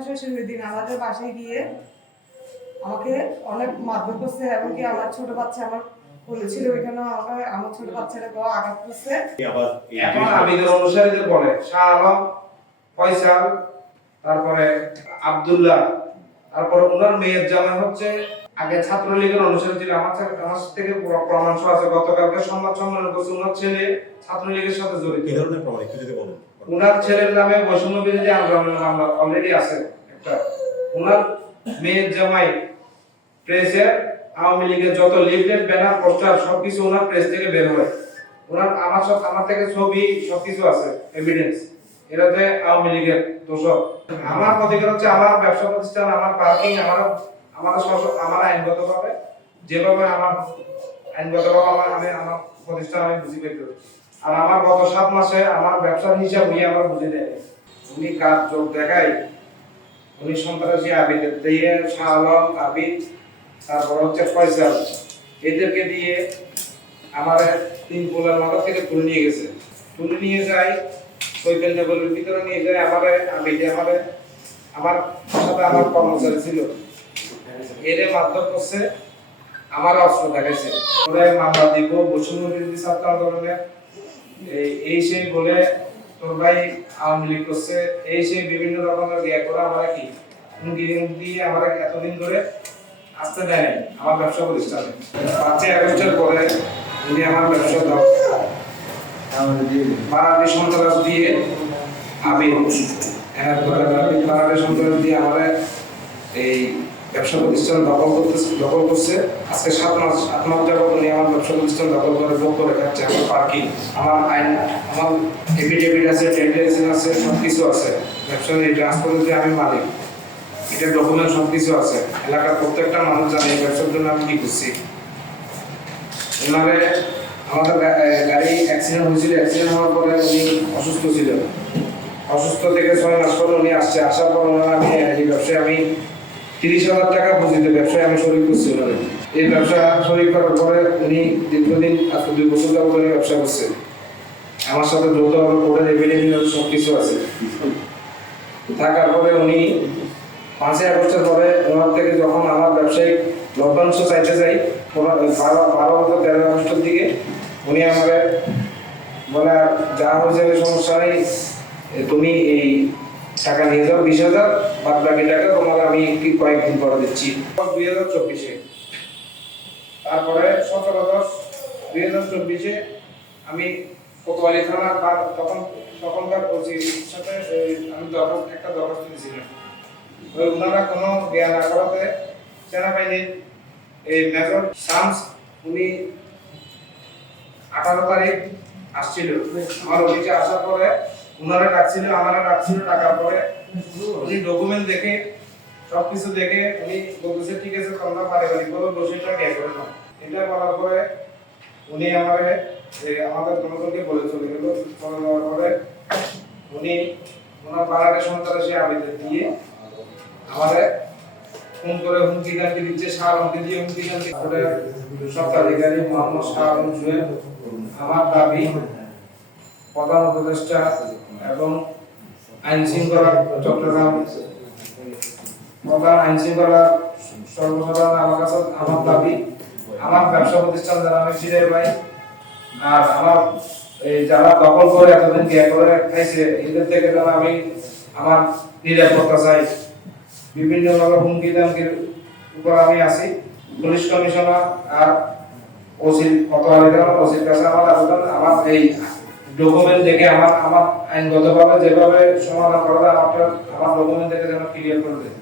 আমার শ্বশুরের দিন আমাদের বাসায় গিয়ে আমাকে অনেক মারধর করছে, এমনকি আমার ছোট বাচ্চা আমার বলেছিল ওইখানে আমাকে আমার ছোট বাচ্চাটা আঘাত করছে। এখন আবিদের অনুসারীদের বলে শাহ আলম, ফয়সাল, তারপরে আব্দুল্লাহ, তারপরে ওনার মেয়ের জামাই হচ্ছে আগে ছাত্রলীগের অনুসারী ছিল। আমার থেকে প্রমাণ আছে, গতকালকে সংবাদ সম্মেলন করছে ওনার ছেলে ছাত্রলীগের সাথে জড়িত। কি ধরনের প্রমাণ একটু যদি বলেন। ওনার ছেলের নামে বৈষম্য বিরোধী আন্দোলনের মামলা অলরেডি আছে একটা। ওনার মেয়ের জামাই প্রেসের আওয়ামী লীগের যত লিফলেট, ব্যানার, পোস্টার সবকিছু ওনার প্রেস থেকে বের হয়। ওনার আমার থেকে ছবি সবকিছু আছে, এভিডেন্স। এটাতে আওয়ামী লীগের দোষক। আমার অধিকার হচ্ছে আমার ব্যবসা প্রতিষ্ঠান, আমার পার্কিং, আমার আইনগতভাবে যেভাবে আমার আইনগতভাবে আমার প্রতিষ্ঠান আমি বুঝি পেতে। আর আমার গত 7 মাসে আমার ব্যবসার হিসাব উনি আমার বুঝে দেয়। উনি কাজ যোগ দেখায়, উনি সন্ত্রাসী আবিদের দিয়ে শাহ আলম, আবিদ, তারপর হচ্ছে ফয়সাল, এদেরকে দিয়ে আমার 3 পোলার মাথা থেকে তুলে নিয়ে গেছে। তুলে নিয়ে যায় সৈকত লেভেলের ভিতরে নিয়ে যায় আবিদে আমার সাথে আমার কর্মচারী ছিল, এরে মারধর করছে, আমার অস্ত্র দেখাইছে। ওরা মামলা দিব বৈষম্য বিরোধী ছাত্র আন্দোলনের এই সেই বলে তোর ভাই আওয়ামী লীগ করছে, এই সেই বিভিন্ন রকমের ইয়ে করে আমরা কি দিয়ে আমরা এতদিন ধরে আসতে দেয় নাই আমার ব্যবসা প্রতিষ্ঠানে। 5 আগস্টের পরে উনি আমার ব্যবসা বারাদি সন্ত্রাস দিয়ে বারাদি সন্ত্রাস দিয়ে আমাদের এই ব্যবসা প্রতিষ্ঠান দখল করছে। আজকে 8 মাস যাবত উনি আমার ব্যবসা প্রতিষ্ঠান দখল করে ভোগ করে খাচ্ছে। আমার পার্কিং, আমার আইন, আমার এফিডেভিট আছে, টেন্ডারেশন আছে, সবকিছু আছে। ব্যবসা ট্রান্সপোর্টের যে আমি মালিক, এটা ডকুমেন্ট সবকিছু আছে। এলাকার প্রত্যেকটা মানুষ জানে এই ব্যবসার জন্য আমি কি করছি। ওনারে আমাদের গাড়ি অ্যাক্সিডেন্ট হয়েছিল, অ্যাক্সিডেন্ট হওয়ার পরে উনি অসুস্থ ছিল। অসুস্থ থেকে 6 মাস পরে উনি আসার পর ওনারা আমি এই ব্যবসায় আমি 30,000 টাকা পুঁজিতে ব্যবসায় আমি শরীর করছি ওনারে। এই ব্যবসা শরীর করার পরে উনি দীর্ঘদিন আজকে 2 বছর যাবত উনি ব্যবসা করছে। আমার সাথে যৌথভাবে কোর্টের এভিডেন্স সব কিছু আছে। থাকার পরে উনি 5 আগস্টের পরে ওনার থেকে যখন আমার ব্যবসায়িক লভ্যাংশ চাইতে যাই 13 আগস্টের দিকে উনি আমাকে বলে যা হয়েছে সমস্যা নেই, তুমি এই টাকা নিয়ে যাও 20,000, বাদ বাকি টাকা তোমাকে আমি কয়েকদিন পরে দিচ্ছি। 2024-এ তারপরে 17/10/2024-এ আমি কোতোয়ালি থানা তখনকার ওসির সাথে আমি একটা দরখাস্ত দিয়েছিলাম। ওনারা কোনো জ্ঞান না করাতে সেনাবাহিনীর এই মেজর শামস উনি 18 তারিখ আসছিল আমার অফিসে। আসার পরে ওনারা ডাকছিল, আমারা ডাকছিল। ডাকার পরে উনি ডকুমেন্ট দেখে সবকিছু দেখে উনি বলতেছে ঠিক আছে তোমরা পারিবারিকভাবে বসে এটা কে করে নাও। এটা বলার পরে উনি আমাদের জনগণকে বলে চলে গেল। চলে যাওয়ার পরে উনি ওনার পাড়াকে সন্ত্রাসী আবেদন দিয়ে আমাদের ফোন করে হুমকি দামকি দিচ্ছে, শাহ আলমকে দিয়ে হুমকি দামকি করে। স্বত্বাধিকারী মোহাম্মদ শাহ আলম জুয়েল আমার দাবি প্রধান উপদেষ্টা এবং আইন শৃঙ্খলা চট্টগ্রাম প্রধান আইন শৃঙ্খলা সর্বসাধারণ আমার কাছে আমার দাবি আমার ব্যবসা প্রতিষ্ঠান যারা আমি সিরাই ভাই আর আমার এই যারা দখল করে এতদিন কে করে খাইছে এদের থেকে যেন আমি আমার নিরাপত্তা চাই। বিভিন্ন রকম হুমকি দামকির উপর আমি আছি। পুলিশ কমিশনার আর ওসির ওসির কাছে আমার আবেদন, আমার এই ডকুমেন্ট দেখে আমার আইনগতভাবে যেভাবে সমাধান করা যায় আমার ডকুমেন্ট দেখে যেন ক্লিয়ার করে দেয়।